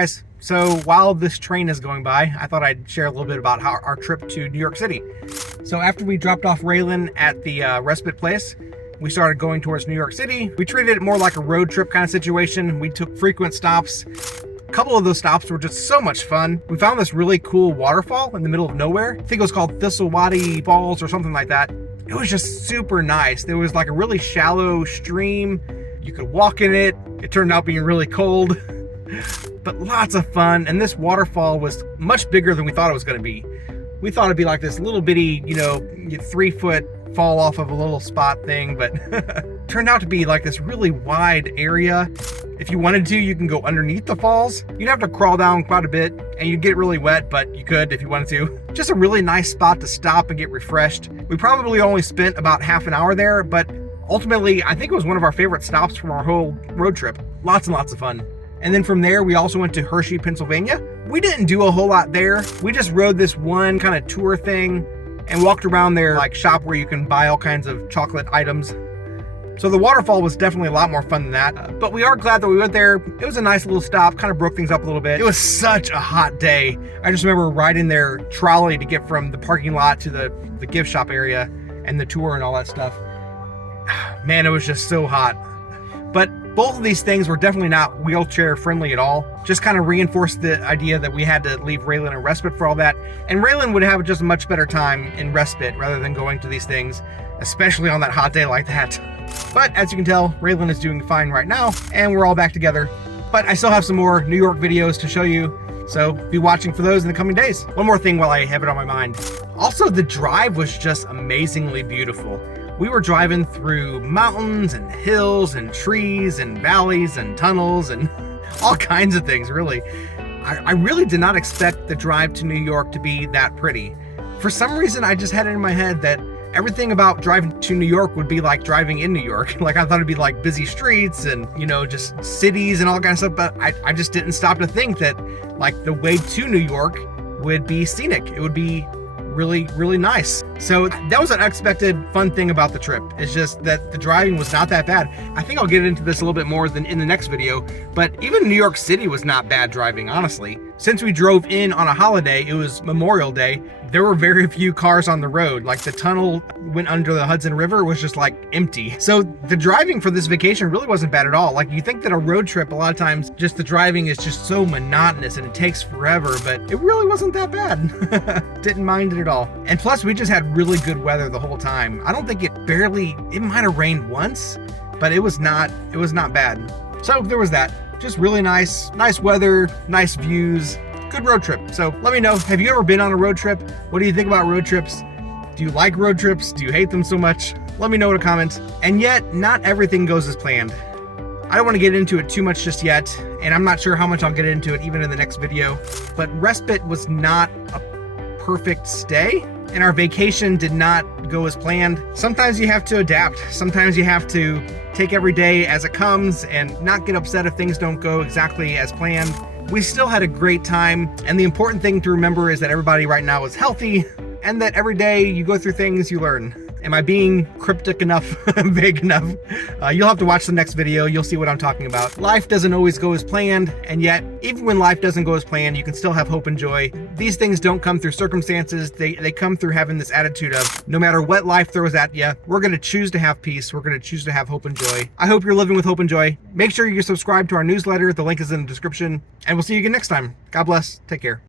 guys, so while this train is going by, I thought I'd share a little bit about our trip to New York City. So after we dropped off Raylan at the respite place, we started going towards New York City. We treated it more like a road trip kind of situation. We took frequent stops. A couple of those stops were just so much fun. We found this really cool waterfall in the middle of nowhere. I think it was called Thistlewaddy Falls or something like that. It was just super nice. There was like a really shallow stream. You could walk in it. It turned out being really cold, but lots of fun. And this waterfall was much bigger than we thought it was going to be. We thought it'd be like this little bitty, 3-foot fall off of a little spot thing, but turned out to be like this really wide area. If you wanted to, you can go underneath the falls. You'd have to crawl down quite a bit and you'd get really wet, but you could if you wanted to. Just a really nice spot to stop and get refreshed. We probably only spent about half an hour there, but ultimately, I think it was one of our favorite stops from our whole road trip. Lots and lots of fun. And then from there, we also went to Hershey, Pennsylvania. We didn't do a whole lot there. We just rode this one kind of tour thing and walked around their like shop where you can buy all kinds of chocolate items. So the waterfall was definitely a lot more fun than that. But we are glad that we went there. It was a nice little stop, kind of broke things up a little bit. It was such a hot day. I just remember riding their trolley to get from the parking lot to the gift shop area and the tour and all that stuff. Man, it was just so hot. But both of these things were definitely not wheelchair friendly at all. Just kind of reinforced the idea that we had to leave Raylan in respite for all that. And Raylan would have just a much better time in respite rather than going to these things, especially on that hot day like that. But as you can tell, Raylan is doing fine right now and we're all back together. But I still have some more New York videos to show you, so be watching for those in the coming days. One more thing while I have it on my mind. Also, the drive was just amazingly beautiful. We were driving through mountains and hills and trees and valleys and tunnels and all kinds of things, really. I really did not expect the drive to New York to be that pretty. For some reason, I just had it in my head that everything about driving to New York would be like driving in New York. Like I thought it'd be like busy streets and, just cities and all kinds of stuff, but I just didn't stop to think that like the way to New York would be scenic. It would be really, really nice. So that was an unexpected fun thing about the trip. It's just that the driving was not that bad. I think I'll get into this a little bit more than in the next video, but even New York City was not bad driving, honestly. Since we drove in on a holiday, it was Memorial Day, there were very few cars on the road. Like the tunnel went under the Hudson River was just like empty. So the driving for this vacation really wasn't bad at all. Like you think that a road trip, a lot of times just the driving is just so monotonous and it takes forever, but it really wasn't that bad. Didn't mind it at all. And plus we just had really good weather the whole time. I don't think it might have rained once, but it was not bad. So there was that. Just really nice weather, nice views, good road trip. So let me know, have you ever been on a road trip? What do you think about road trips? Do you like road trips? Do you hate them so much? Let me know in a comment. And yet, not everything goes as planned. I don't want to get into it too much just yet, and I'm not sure how much I'll get into it even in the next video, but respite was not a perfect stay, and our vacation did not go as planned. Sometimes you have to adapt. Sometimes you have to take every day as it comes and not get upset if things don't go exactly as planned. We still had a great time, and the important thing to remember is that everybody right now is healthy and that every day you go through things, you learn. Am I being cryptic enough, vague enough? You'll have to watch the next video. You'll see what I'm talking about. Life doesn't always go as planned, and yet, even when life doesn't go as planned, you can still have hope and joy. These things don't come through circumstances. They come through having this attitude of, no matter what life throws at you, we're going to choose to have peace. We're going to choose to have hope and joy. I hope you're living with hope and joy. Make sure you subscribe to our newsletter. The link is in the description, and we'll see you again next time. God bless. Take care.